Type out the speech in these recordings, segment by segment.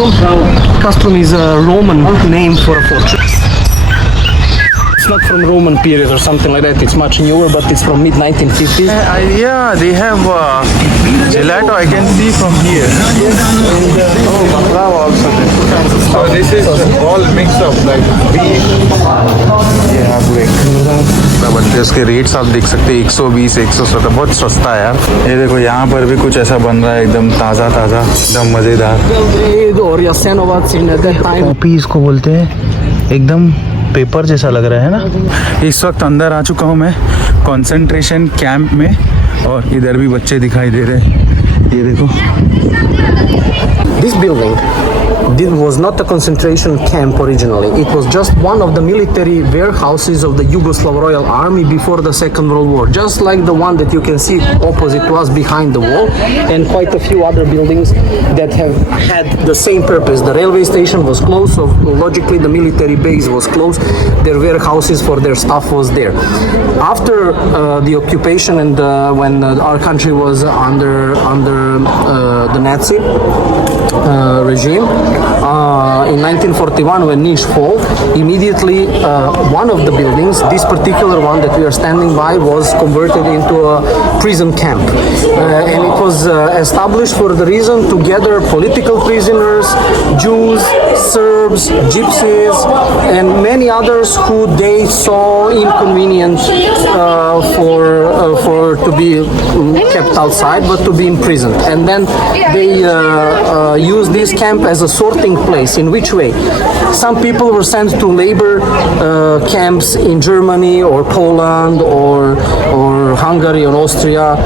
Castrum is a Roman name for a fortress. It's not from Roman period or something like that. It's much newer, but it's from mid 1950s. Yeah, they have gelato. I can see from here. Oh, baklava also. So this is all mix of like beef. Yeah, but उसके rates आप देख सकते हैं 120 170 बहुत सस्ता है यार. ये देखो यहाँ पर भी कुछ ऐसा बन रहा है एकदम ताज़ा ताज़ा एकदम मज़ेदार. और Jasenovac in that time. Copy इसको बोलते हैं. एकदम पेपर जैसा लग रहा है ना. इस वक्त अंदर आ चुका हूँ मैं कंसंट्रेशन कैंप में और इधर भी बच्चे दिखाई दे रहे हैं. ये देखो. This building was not a concentration camp originally. It was just one of the military warehouses of the Yugoslav Royal Army before the Second World War. Just like the one that you can see opposite to us behind the wall, and quite a few other buildings that have had the same purpose. The railway station was closed, so logically the military base was closed. Their warehouses for their stuff was there. After the occupation and when our country was under the Nazi regime, in 1941 when Niš fell, immediately one of the buildings, this particular one that we are standing by, was converted into a prison camp. And it was established for the reason to gather political prisoners, Jews, Serbs, Gypsies, and many others who they saw inconvenient for to be kept outside, but to be imprisoned. And then they used this camp as a sorting place. In which way? Some people were sent to labor camps in Germany or Poland or Hungary or Austria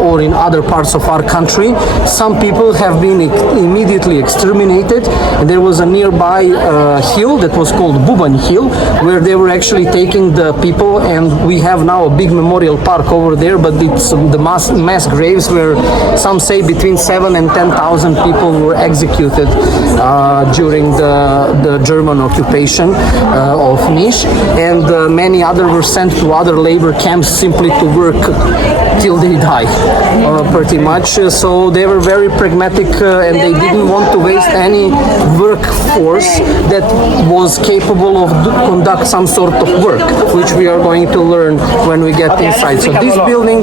or in other parts of our country. Some people have been immediately exterminated. And there was a nearby hill that was called Bubanj Hill, where they were actually taking the people, and we have now a big memorial park over there, but it's the mass graves where some say between 7,000 and 10,000 people were executed during the German occupation of Niš, and many others were sent to other labor camps simply to work till they die, pretty much. So they were very pragmatic and they didn't want to waste any workforce that was capable of conduct some sort of work, which we are going to learn when we get inside. So this building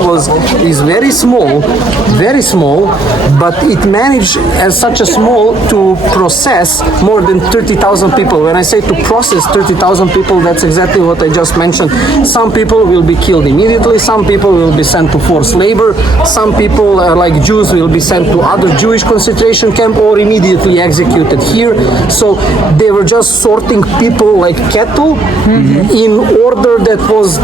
is very small, but it managed as such a small to process more than 30,000 people. When I say to process 30,000 people, that's exactly what I just mentioned. Some people will be killed immediately, some people will be sent to forced labor, some people like Jews will be sent to other Jewish concentration camp or immediately executed here. So they were just sorting people like cattle in order that was,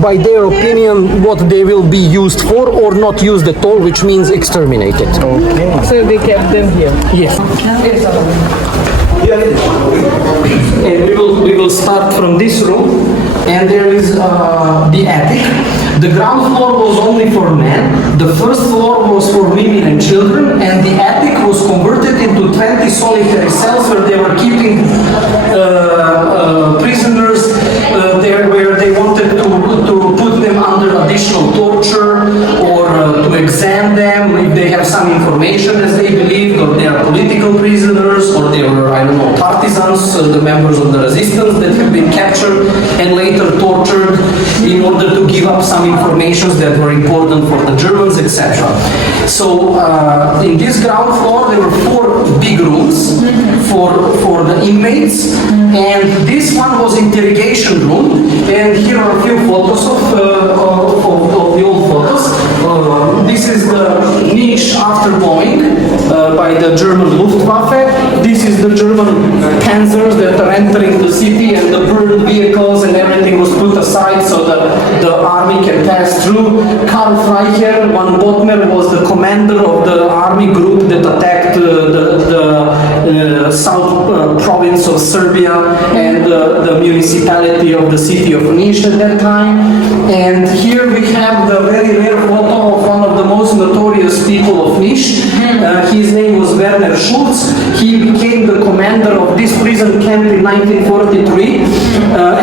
by their opinion, what they will be used for or not used at all, which means exterminated. Okay. So they kept them here? Yes. And we will start from this room, and there is the attic. The ground floor was only for men, the first floor was for women and children, and the attic was converted into 20 solitary cells where they were keeping prisoners there, where they wanted to put them under additional torture or to examine them if they have some information as they believed, or they are political prisoners, or they were, I don't know, partisans, the members of the resistance that have been captured and later tortured in order to give up some information that were important for the Germans, etc. So in this ground floor there were 4 big rooms for the inmates, and this one was interrogation room, and here are a few photos of the old photos. This is the Niš after bombing by the German Luftwaffe. This is the German panzers that are entering the city, and the burned vehicles and everything was put aside so that the army can pass through. Karl Freiherr von Bottner was the commander of the army group that attacked the south province of Serbia and the municipality of the city of Niš at that time. And here we have the very rare photo of one of the most notorious people of Niš. His name was Werner Schulz. He became the commander of this prison camp in 1943,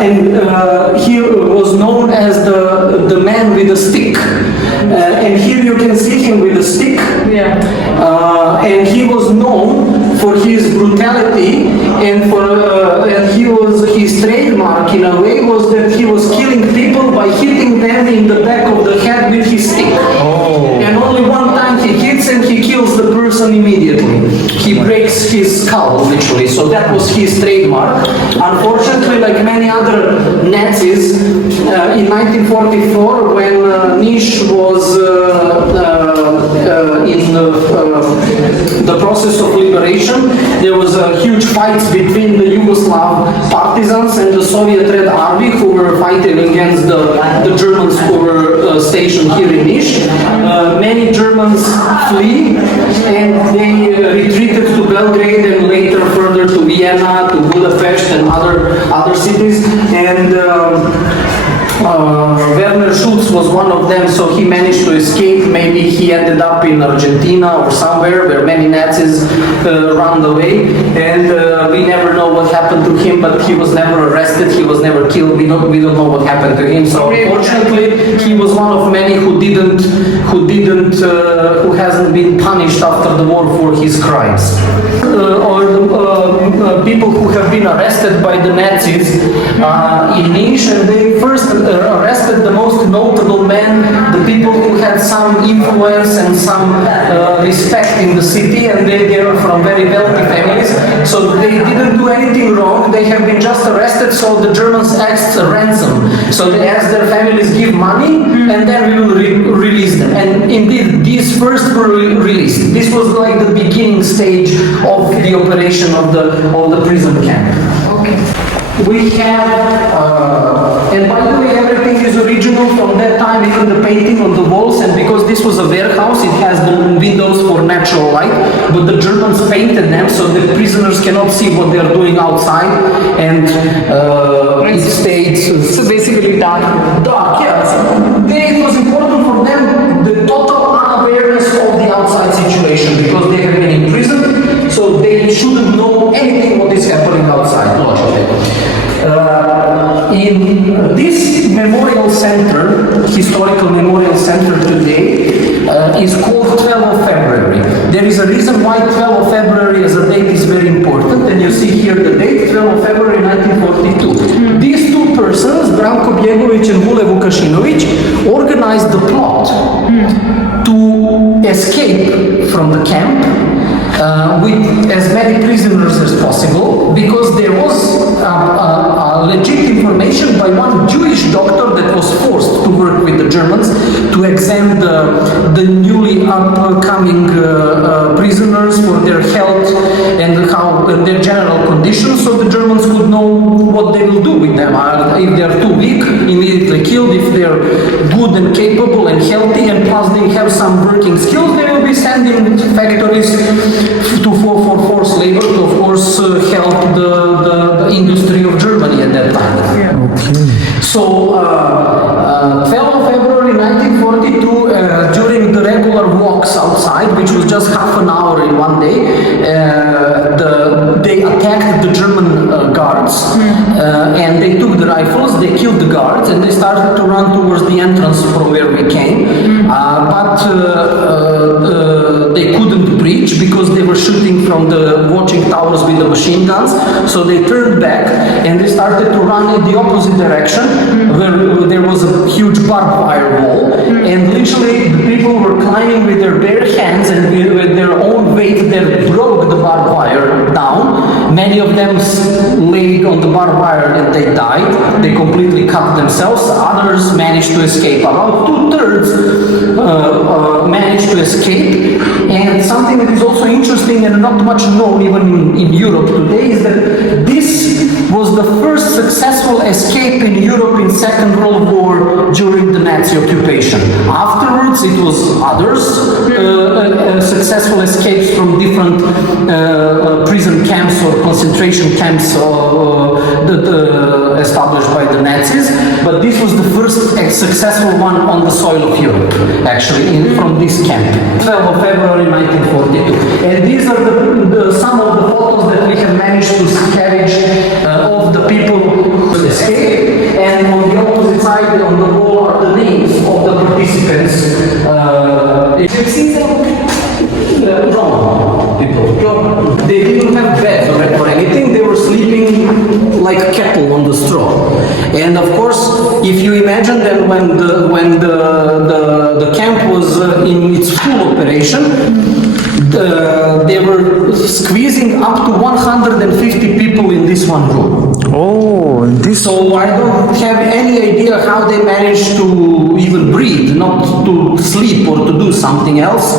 and he was known as the man with a stick. And here you can see him with a stick. Yeah. And he was known for his his brutality, and his trademark in a way was that he was killing people by hitting them in the back of the head with his stick. And only one time he hits and he kills the person immediately. He breaks his skull, literally. So that was his trademark. Unfortunately, like many other Nazis, in 1944, when Niš was in the process of liberation, there was a huge fight between the Yugoslav partisans and the Soviet Red Army, who were fighting against the Germans who were stationed here in Niš. Many Germans flee and they retreated to Belgrade and later further to Vienna, to Budapest and other cities. And Werner Schulz was one of them, so he managed to escape. Maybe he ended up in Argentina or somewhere where many Nazis ran away, and we never know what happened to him, but he was never arrested, he was never killed, we don't know what happened to him. So unfortunately, he was one of many who hasn't been punished after the war for his crimes. People who have been arrested by the Nazis in Niš, and they first arrested the most notable men, the people who had some influence and some respect in the city, and they were from very wealthy families, so they didn't do anything wrong, they have been just arrested, so the Germans asked a ransom. So they asked their families, give money, and then we will release them. And indeed, these first were released. This was like the beginning stage of the operation of the prison camp. We have, and by the way, everything is original from that time, even the painting on the walls, and because this was a warehouse, it has the windows for natural light, but the Germans painted them so the prisoners cannot see what they are doing outside, and it stayed... So basically dark. Dark, yeah. It was important for them, the total unawareness of the outside situation, because they have been in prison, so they shouldn't know anything what is happening outside, logically. In this memorial center, historical memorial center today, is called 12 of February. There is a reason why 12 of February as a date is very important, and you see here the date, 12 of February 1942. These two persons, Branko Bjegović and Vule Vukašinović, organized the plot to escape from the camp with as many prisoners as possible, because there was legit information by one Jewish doctor that was forced to work with the Germans to examine the newly upcoming prisoners for their health and how their general conditions, so the Germans could know what they will do with them. If they are too weak, immediately killed. If they are good and capable and healthy, and plus they have some working skills, they will be sent in factories for forced labor to, of course, help the industry of Germany at that time. So, 12 of February 1942, during the regular walks outside, which was just half an hour in one day, they attacked the German guards, and they took the rifles, they killed the guards, and they started to run towards the entrance from where we came, but they couldn't breach because they were shooting from the watching towers with the machine guns, so they turned back and they started to run in the opposite direction, where there was a huge barbed wire wall, and literally the people were climbing with their bare hands, and with their own weight they broke the barbed wire down. Many of them laid on the barbed wire and they died. They completely cut themselves. Others managed to escape. About 2/3 managed to escape. And something that is also interesting and not much known even in Europe today is that this was the first successful escape in Europe in Second World War during the Nazi occupation. Afterwards it was others, successful escapes from different prison camps or concentration camps established by the Nazis, but this was the first successful one on the soil of Europe, actually, from this camp. 12 of February 1942. And these are some of the photos that we have managed to scavenge of the people who escaped, and on the opposite side on the wall are the names of the participants. If you see them, wrong people. They didn't have like cattle on the straw. And of course, if you imagine that when the camp was in its full operation, they were squeezing up to 150 people in this one room. Oh, this. So I don't have any idea how they managed to even breathe, not to sleep or to do something else,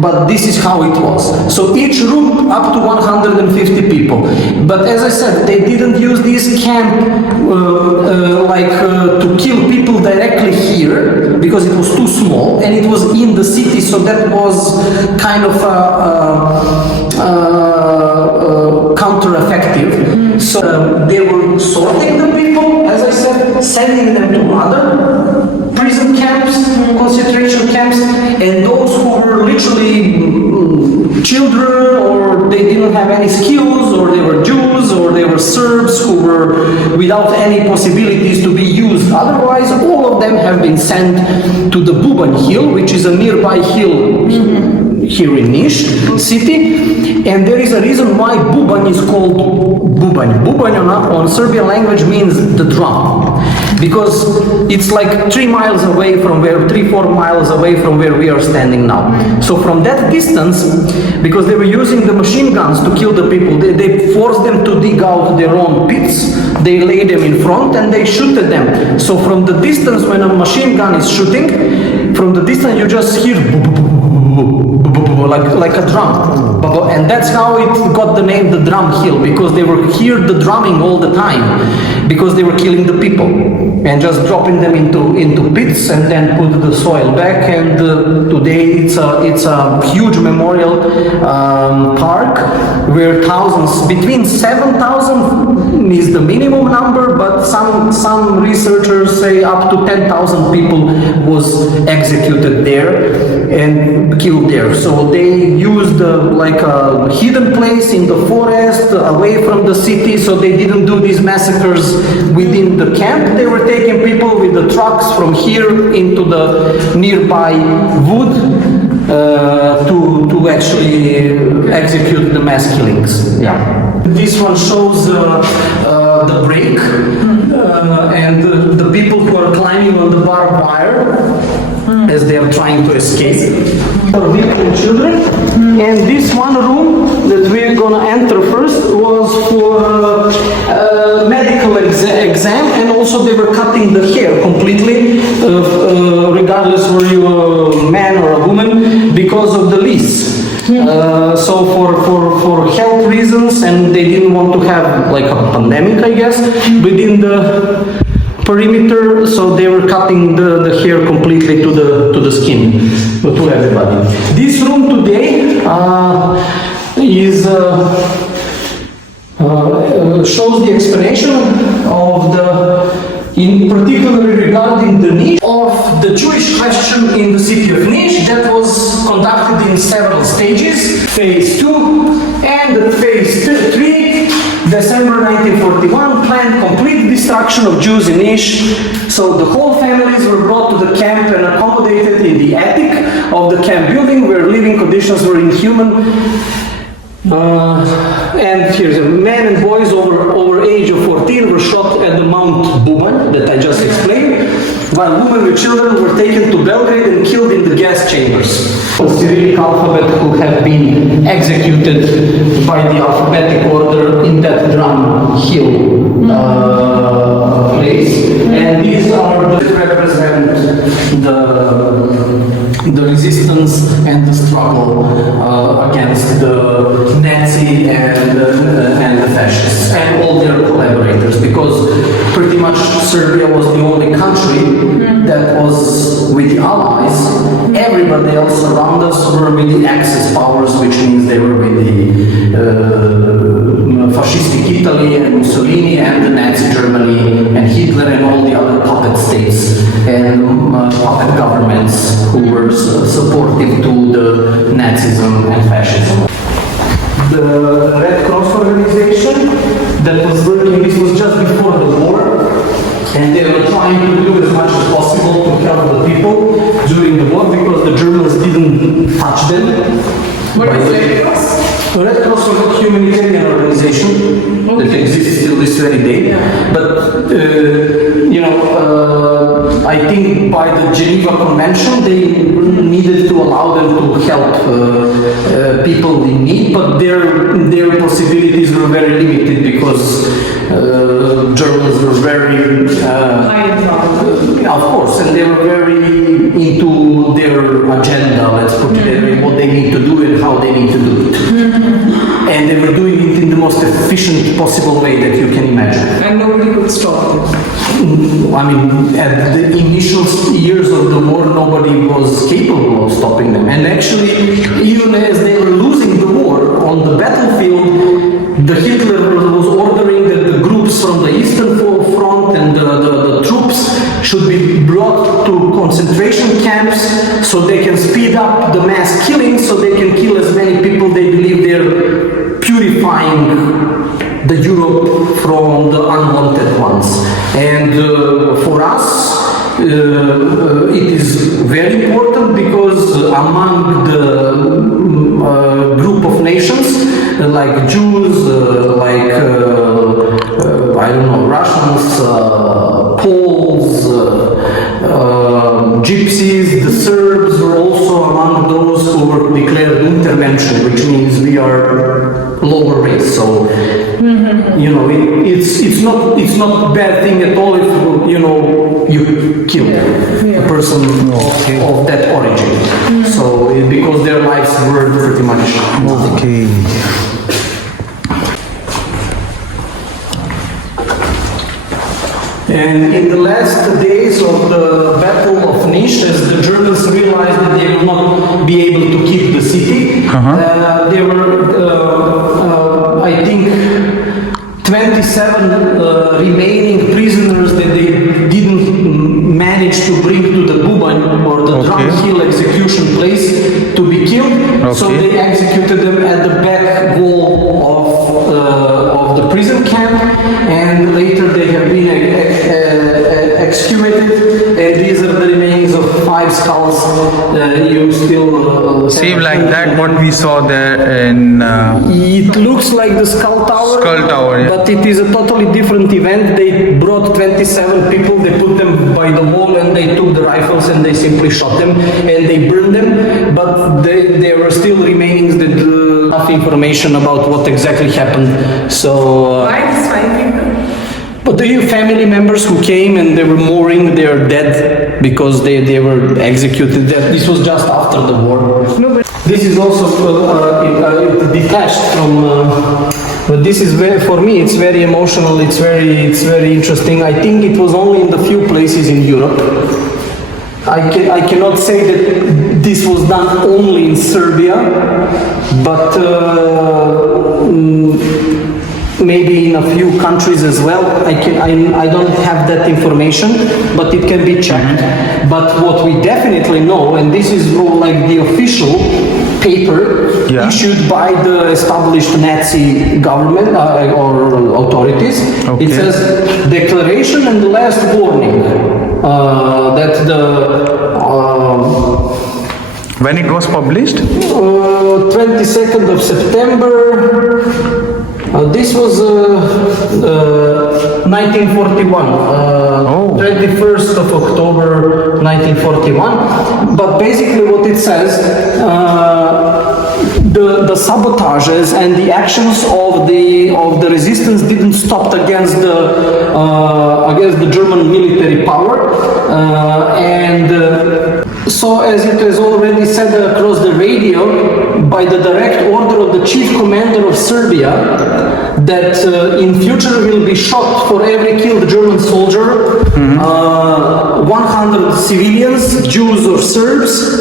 but this is how it was. So each room up to 150 people. But as I said, they didn't use this camp to kill people directly here, because it was too small and it was in the city, so that was kind of counter-effective. So they were sorting the people, as I said, sending them to other prison camps, concentration camps, and those who were literally children, or they didn't have any skills, or they were Jews, or they were Serbs who were without any possibilities to be used. Otherwise, all of them have been sent to the Bubanj hill, which is a nearby hill here in Niš city, and there is a reason why Bubanj is called Bubanj. Bubanj on Serbian language means the drum, because it's like 3 miles away from where, 3-4 miles away from where we are standing now. So from that distance, because they were using the machine guns to kill the people, they forced them to dig out their own pits, they lay them in front and they shoot at them. So from the distance, when a machine gun is shooting, from the distance you just hear like a drum, and that's how it got the name the drum hill, because they were hear the drumming all the time, because they were killing the people and just dropping them into pits and then put the soil back. And today it's a huge memorial park where thousands, between 7,000 is the minimum number, but some researchers say up to 10,000 people was executed there and killed there. So they used like a hidden place in the forest, away from the city, so they didn't do these massacres within the camp. They were taking people with the trucks from here into the nearby wood to actually execute the mass killings. Yeah. This one shows the break and the people who are climbing on the barbed wire as they are trying to escape. For women and children. And this one room that we're gonna enter first was for medical exam, and also they were cutting the hair completely, regardless were you a man or a woman, because of the lease. So for health reasons, and they didn't want to have like a pandemic, I guess, within the perimeter, so they were cutting the hair completely to the skin, to everybody. This room today is shows the explanation of in particular regarding the niche of the Jewish question in the city of Niš, that was conducted in several stages. Phase 2 and Phase 3, December 1941, planned complete destruction of Jews in Niš. So the whole families were brought to the camp and accommodated in the attic of the camp building, where living conditions were inhuman. And here's men and boys over age of 14 were shot at the Mount Bubanj that I just explained, while women with children were taken to Belgrade and killed in the gas chambers. The Cyrillic alphabet who have been executed by the alphabetic order in that drum hill place. And these are that represent the resistance and the struggle against the Nazi and the fascists and all their collaborators, because pretty much Serbia was the only country that was with the Allies. Everybody else around us were with the Axis powers, which means they were with the fascistic Italy and Mussolini and the Nazi Germany and Hitler and all the other puppet states and puppet governments who were supportive to the Nazism and fascism. The Red Cross organization that was working, this was just before the war, and they were trying to do as much as possible to help the people during the war, because the Germans didn't touch them. What is Red Cross? The Red Cross was a humanitarian organization. organization that exists till this very day. But I think by the Geneva Convention they needed to allow them to help people in need, but their possibilities were very limited because Germans were very, of course, and they were very into their agenda, let's put it that way, what they need to do and how they need to do it. And they were doing it in the most efficient possible way that you can imagine. And nobody could stop them. I mean, at the initial years of the war, nobody was capable of stopping them. And actually, even as they were losing the war on the battlefield, the Hitler was ordering that the groups from the Eastern Front and the troops should be brought to concentration camps so they can speed up the mass killing, so they can kill as many people. They believe they're purifying the Europe from the unwanted ones. And for us, it is very important because among the group of nations, like Jews, like I don't know, Russians, Poles, Gypsies, the Serbs were also among those who were declared intervention, which means we are lower race. So it's not a bad thing at all if you kill a person of that origin. So because their lives were pretty much Okay. And in the last days of the Battle of Niš, as the Germans realized that they would not be able to keep the city, there were, I think, 27 remaining prisoners that they didn't manage to bring to the Bubanj or the Drum Hill execution place to be killed. So they executed them at the back wall of the prison camp, and later they have been executed, and these are the remains of 5 skulls. You still Same like that what we saw there in it looks like the Skull Tower. Skull Tower, yeah. But it is a totally different event. They brought 27 people, they put them by the wall, and they took the rifles and they simply shot them and they burned them. But there were still remainings that enough information about what exactly happened. So Why these 5 people? but the family members who came and they were mourning, they are dead because they were executed. This was just after the war. No, but This is also detached from. But this is very, for me, it's very emotional. It's very interesting. I think it was only in the few places in Europe. I cannot say that this was done only in Serbia, but maybe in a few countries as well. I don't have that information, but it can be checked. But what we definitely know, and this is like the official paper issued by the established Nazi government or authorities. It says declaration and the last warning that the when it was published? 22nd of September. This was 1941, 21st of October 1941. But basically what it says, the sabotages and the actions of the resistance didn't stop against the German military power, so as it was already said across the radio, by the direct order of the chief commander of Serbia, that in future will be shot for every killed German soldier, 100 civilians, Jews or Serbs.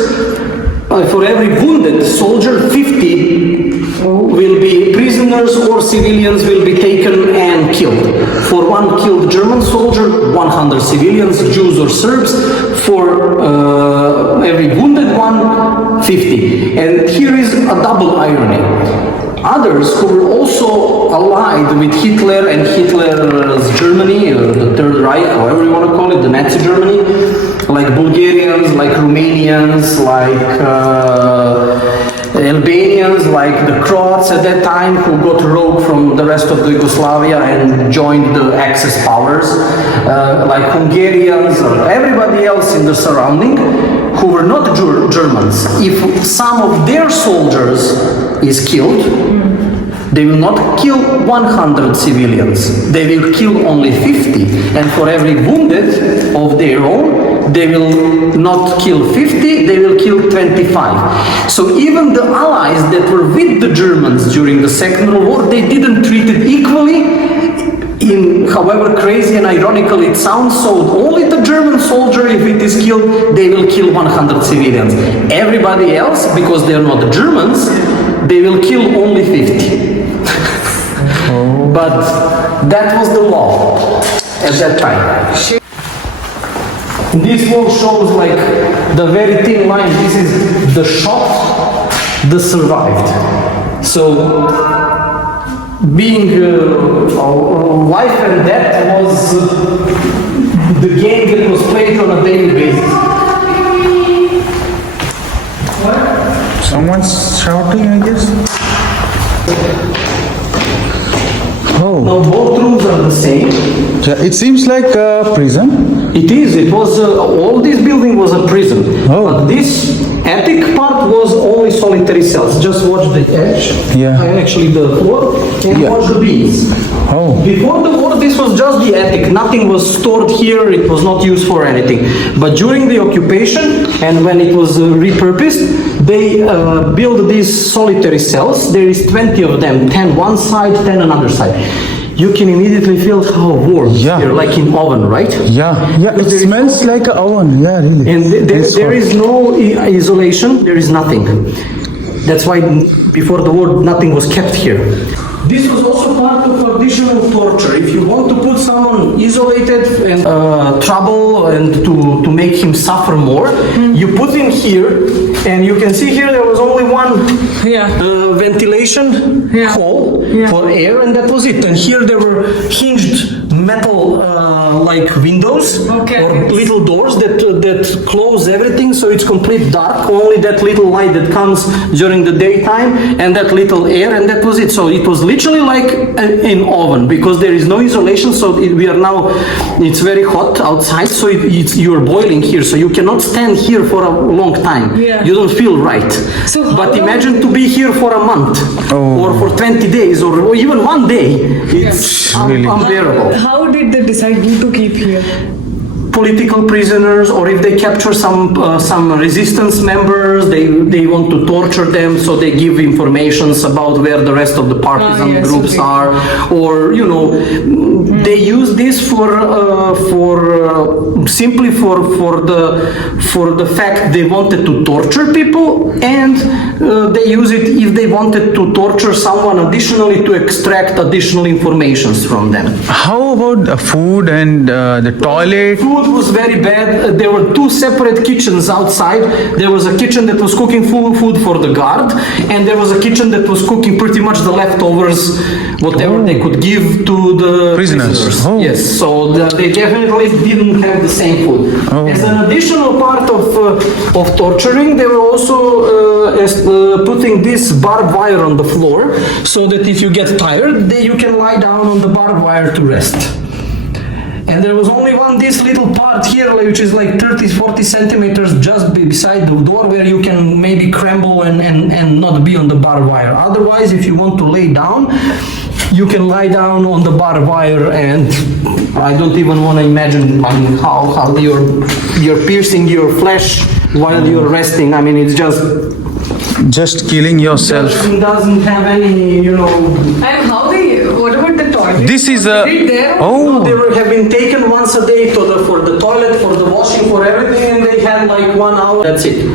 For every wounded soldier, 50 will be prisoners or civilians will be taken and killed. For one killed German soldier, 100 civilians, Jews or Serbs. For every wounded one, 50. And here is a double irony. Others who were also allied with Hitler and Hitler's Germany, or the Third Reich, however you want to call it, the Nazi Germany, like Bulgarians, like Romanians, like Albanians, like the Croats at that time, who got rogue from the rest of the Yugoslavia and joined the Axis powers, like Hungarians, or everybody else in the surrounding, who were not Germans. If some of their soldiers is killed, they will not kill 100 civilians, they will kill only 50, and for every wounded of their own, they will not kill 50, they will kill 25. So even the allies that were with the Germans during the Second World War, they didn't treat it equally. In however crazy and ironical it sounds, so only the German soldier, if it is killed, they will kill 100 civilians. Everybody else, because they are not the Germans, they will kill only 50. But that was the law at that time. This wall shows like the very thin line. This is the shot, the survived. So being life and death was the game that was played on a daily basis. Someone's shouting, I guess. Oh. Now both rooms are the same. It seems like a prison. It is. It was all this building was a prison. Oh. But this attic part was only solitary cells. Just watch the edge. Yeah. And actually the floor and Yeah. watch the beams. Oh. Before the war, this was just the attic. Nothing was stored here. It was not used for anything. But during the occupation and when it was repurposed, they built these solitary cells. There is 20 of them, 10 one side, 10 another side. You can immediately feel how warm Yeah. here, like in oven, right? Yeah, it smells like an oven. Yeah, really. And there is no isolation, there is nothing. That's why before the war, nothing was kept here. This was also part of additional torture. If you want to put someone isolated and trouble and to make him suffer more, you put him here, and you can see here there was only one ventilation hole for air, and that was it. And here there were hinged metal like windows or little doors that close everything, so it's complete dark. Only that little light that comes during the daytime and that little air, and that was it. So it was literally like an oven because there is no isolation. So we are now, it's very hot outside, so you're boiling here, so you cannot stand here for a long time. You don't feel right. So but imagine to be here for a month or for 20 days or even one day. It's unbearable. How did they decide who to keep here? Political prisoners, or if they capture some resistance members, they want to torture them, so they give informations about where the rest of the partisan groups are, or they use this simply for the fact they wanted to torture people, and they use it if they wanted to torture someone additionally to extract additional informations from them. How about food and the toilet? Food was very bad. There were two separate kitchens outside. There was a kitchen that was cooking full food for the guard, and there was a kitchen that was cooking pretty much the leftovers, whatever they could give to the prisoners. Oh. Yes, so they definitely didn't have the same food. As an additional part of torturing, they were also putting this barbed wire on the floor, so that if you get tired, you can lie down on the barbed wire to rest. And there was only this little part here, which is like 30-40 centimeters just beside the door, where you can maybe crumble and not be on the barbed wire. Otherwise, if you want to lay down, you can lie down on the barbed wire, and I don't even want to imagine how you're piercing your flesh while you're resting. I mean, it's just killing yourself. It doesn't have any, And what about the toilet? This is a They have been taken once a day for the toilet, for the washing, for everything, and they had like 1 hour. That's it.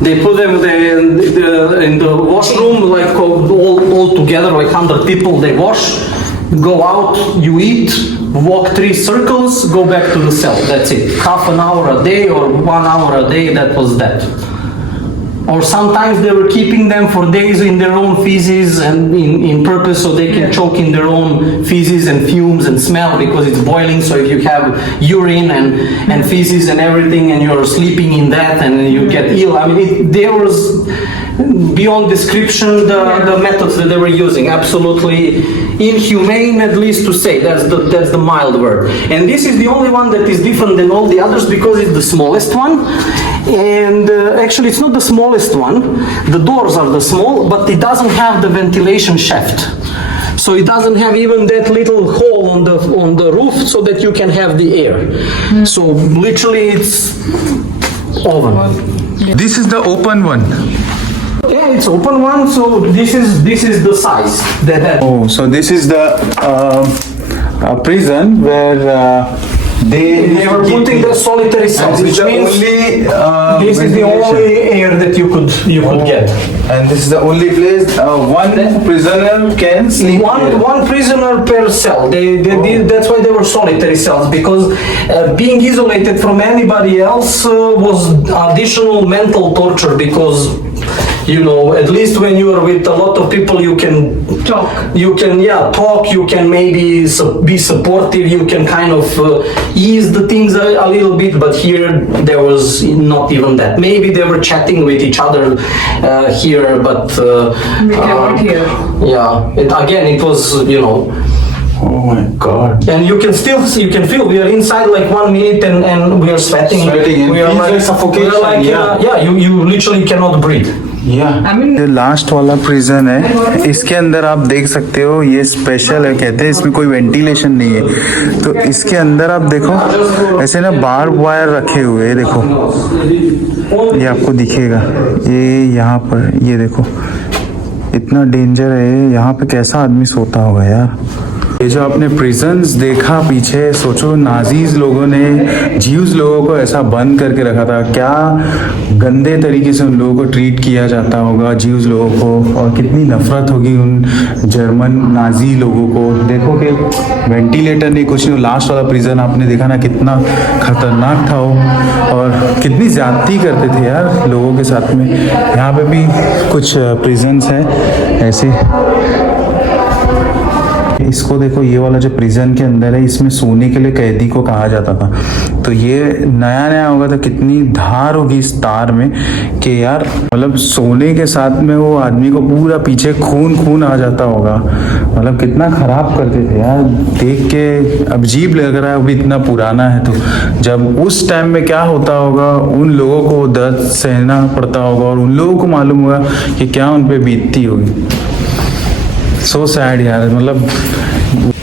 They put them in the washroom, like all together, like 100 people. They wash, go out, you eat, walk 3 circles, go back to the cell. That's it. Half an hour a day or 1 hour a day. That was that. Or sometimes they were keeping them for days in their own feces and in purpose, so they can choke in their own feces and fumes and smell because it's boiling. So if you have urine and feces and everything, and you're sleeping in that and you get ill, I mean, there was beyond description the methods that they were using. Absolutely inhumane, at least to say. That's the mild word. And this is the only one that is different than all the others because it's the smallest one. And actually it's not the smallest one. The doors are the small, but it doesn't have the ventilation shaft. So it doesn't have even that little hole on the roof so that you can have the air. So literally it's oven. This is the open one. Yeah, it's open one. So this is the size that. Oh, so this is the prison where They were putting the solitary cells, which means this is the only air that you could get. And this is the only place one prisoner can sleep. One prisoner per cell. That's why they were solitary cells, because being isolated from anybody else was additional mental torture, because you know, at least when you are with a lot of people, you can Talk. You can talk. You can maybe be supportive. You can kind of ease the things a little bit. But here there was not even that. Maybe they were chatting with each other here, but We cannot hear. yeah. It was Oh my God. And you can feel we are inside like 1 minute and we are sweating. And We are feels like suffocation. We are like, you literally cannot breathe. ये last वाला prison है, इसके अंदर आप देख सकते हो ये स्पेशल है, कहते हैं इसमें कोई वेंटिलेशन नहीं है, तो इसके अंदर आप देखो ऐसे ना बार वायर रखे हुए हैं, देखो ये आपको दिखेगा, ये यहाँ पर ये देखो इतना डेंजर है, यहाँ पे कैसा आदमी सोता होगा यार। ये जो आपने प्रिजन्स देखा पीछे, सोचो नाजीज लोगों ने जीव्स लोगों को ऐसा बंद करके रखा था, क्या गंदे तरीके से उन लोगों को ट्रीट किया जाता होगा जीव्स लोगों को, और कितनी नफरत होगी उन जर्मन नाजी लोगों को। देखो कि वेंटिलेटर नहीं, कुछ नहीं, लास्ट वाला प्रिजन आपने देखा ना कितना खतरनाक था वो, और कितनी ज्यादती करते थे यार लोगों के साथ में। यहाँ पे भी कुछ प्रिजन्स हैं ऐसे, इसको देखो, ये वाला जो प्रिजन के अंदर है इसमें सोने के लिए कैदी को कहा जाता था, तो ये नया नया होगा तो कितनी धार होगी इस तार में कि यार मतलब सोने के साथ में वो आदमी को पूरा पीछे खून आ जाता होगा, मतलब कितना खराब करते थे यार, देख के अजीब लग रहा है, वो भी इतना पुराना है, तो जब उस टाइम में क्या होता होगा उन लोगों को दर्द सहना पड़ता होगा, और उन लोगों को मालूम होगा कि क्या उन पे बीतती होगी। सो सैड यार, मतलब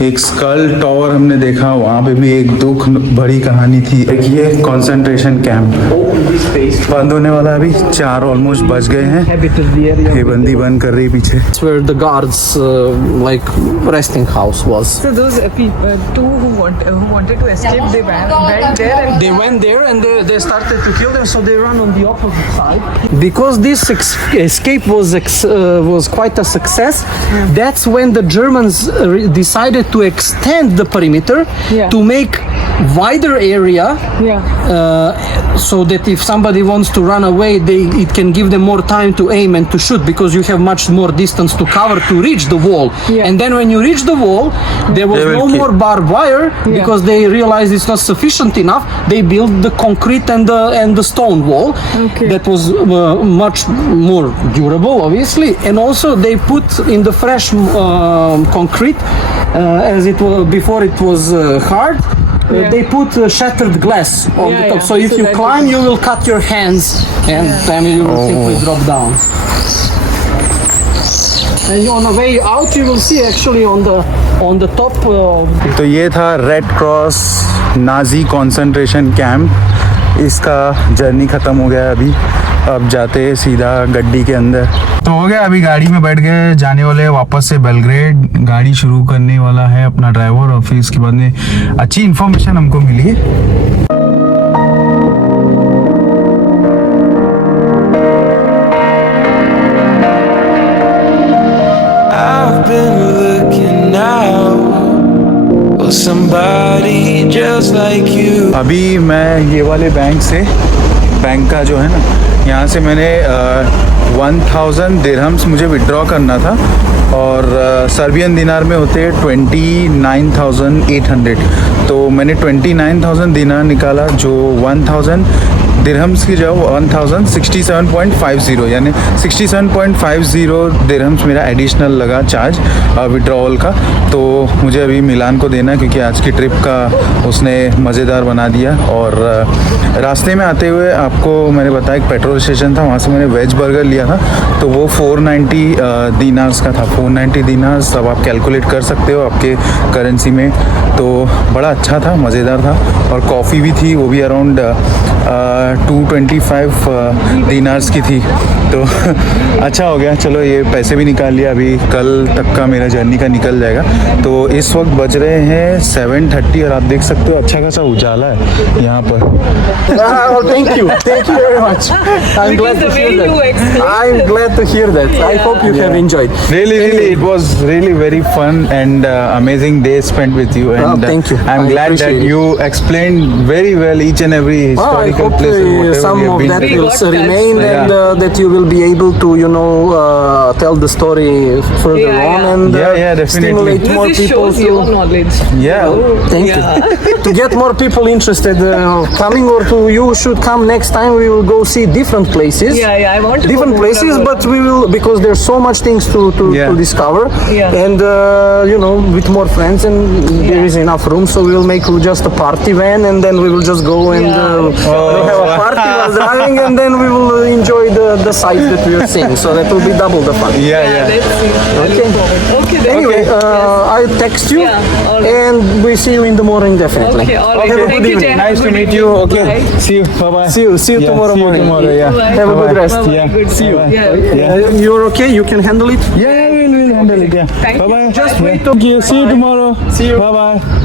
एक स्कल टॉवर हमने देखा, वहाँ पे भी एक दुख भरी कहानी थी। एक ये कंसंट्रेशन कैंप बंद होने वाला, अभी 4 ऑलमोस्ट बज गए हैं, ये बंदी बंद कर रही पीछे। Where the guards like resting house was. So those people, two who wanted to escape, they went there and They went there and they started to kill them, so they ran on the opposite side. Because this escape was quite a success, that's when the Germans decided to extend the perimeter to make wider area, so that if somebody wants to run away, it can give them more time to aim and to shoot, because you have much more distance to cover to reach the wall. And then when you reach the wall, there was no more barbed wire, because they realized it's not sufficient enough. They built the concrete and the stone wall that was much more durable, obviously, and also they put in the fresh concrete, as it was before it was hard. They put shattered glass on the top, so if you climb, you will cut your hands, and then you will simply drop down. And on the way out, you will see actually on the top. तो ये था red cross Nazi concentration camp, इसका journey ख़त्म हो गया अभी, अब जाते हैं सीधा गड्डी के अंदर। तो हो गया, अभी गाड़ी में बैठ गए, जाने वाले वापस से बेलग्रेड, गाड़ी शुरू करने वाला है अपना ड्राइवर, और फिर इसके बाद में अच्छी इन्फॉर्मेशन हमको मिली। अभी मैं ये वाले बैंक का जो है ना, यहाँ से मैंने 1000 दिरहम्स मुझे विड्रॉ करना था, और सर्बियन दिनार में होते हैं 29,800, तो मैंने 29,000 दिनार निकाला, जो 1000 दिरहम्स की जो 1067.50 यानी 67.50 दिरहम्स मेरा एडिशनल लगा चार्ज विड्रॉवल का। तो मुझे अभी मिलान को देना क्योंकि आज की ट्रिप का उसने मज़ेदार बना दिया। और रास्ते में आते हुए आपको मैंने बताया एक पेट्रोल स्टेशन था, वहाँ से मैंने वेज बर्गर लिया था। तो वो 490 दिनार्स का था। 490 दिनार्स अब आप कैलकुलेट कर सकते हो आपके करेंसी में। तो बड़ा अच्छा था, मज़ेदार था। और कॉफ़ी भी थी, वो भी अराउंड 225 दिनार्स की थी। तो अच्छा हो गया, चलो ये पैसे भी निकाल लिया। अभी कल तक का मेरा जर्नी का निकल जाएगा। तो इस वक्त बज रहे हैं 7:30 और आप देख सकते हो अच्छा खासा उजाला है यहाँ पर। Thank you very much. I'm glad to hear that. I'm glad to hear that. I hope you have enjoyed. Really, it was really very fun and amazing day spent with you. And thank you. I'm I glad that appreciate it. you explained very well each and every I historical hope place. some of that will remain and that you will be able to, tell the story further on and definitely. stimulate more This people shows your knowledge. Yeah. Thank you. To get more people interested coming, or to you should come next time. We will go see different places. Yeah, I want to different go places, more. but we will, because there's so much things to discover. Yeah. And with more friends, and there is enough room, so we will make just a party van, and then we will just go and we'll have a party while driving, and then we will enjoy the sights that we are seeing. So that will be double the fun. Yeah. Let's see. I look forward. Okay, then. Anyway, I'll text you, Yeah, all right. and we see you in the morning definitely. Okay, all right. Have a Thank good you, evening. Jay. Nice to Good meet evening. you. Okay. Bye. See you. Bye bye. See you tomorrow morning. Yeah. Have a good rest. Bye-bye. Yeah. Good. See you. Yeah. You're okay? You can handle it? Yeah, we'll handle it. Yeah. Thank you. Bye bye. Just wait. Thank you. See you tomorrow. See you. Bye bye.